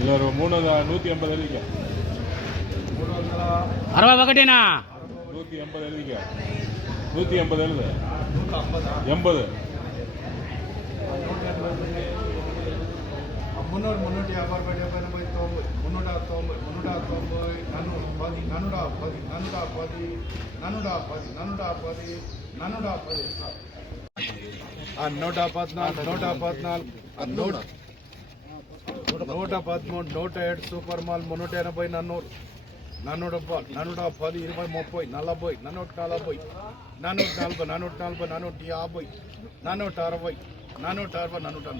ఇలా 180 ఎదిగా 61 180 ఎదిగా 180 ఎలుగు 80 113 super mall 180 నన్నూరు 410 20 30 40 440 440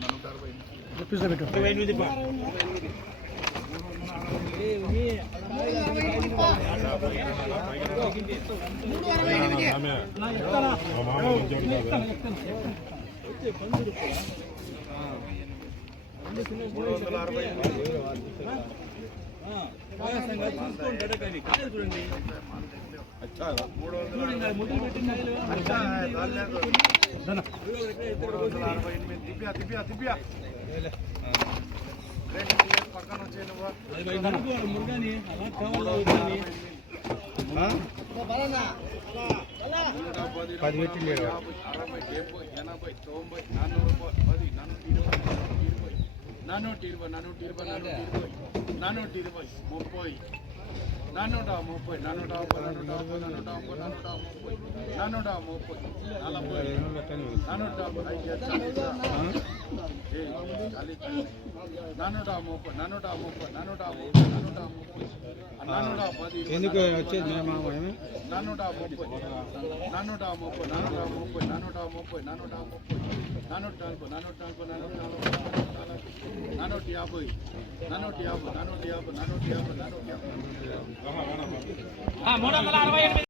ఎందుకు వచ్చేది మేము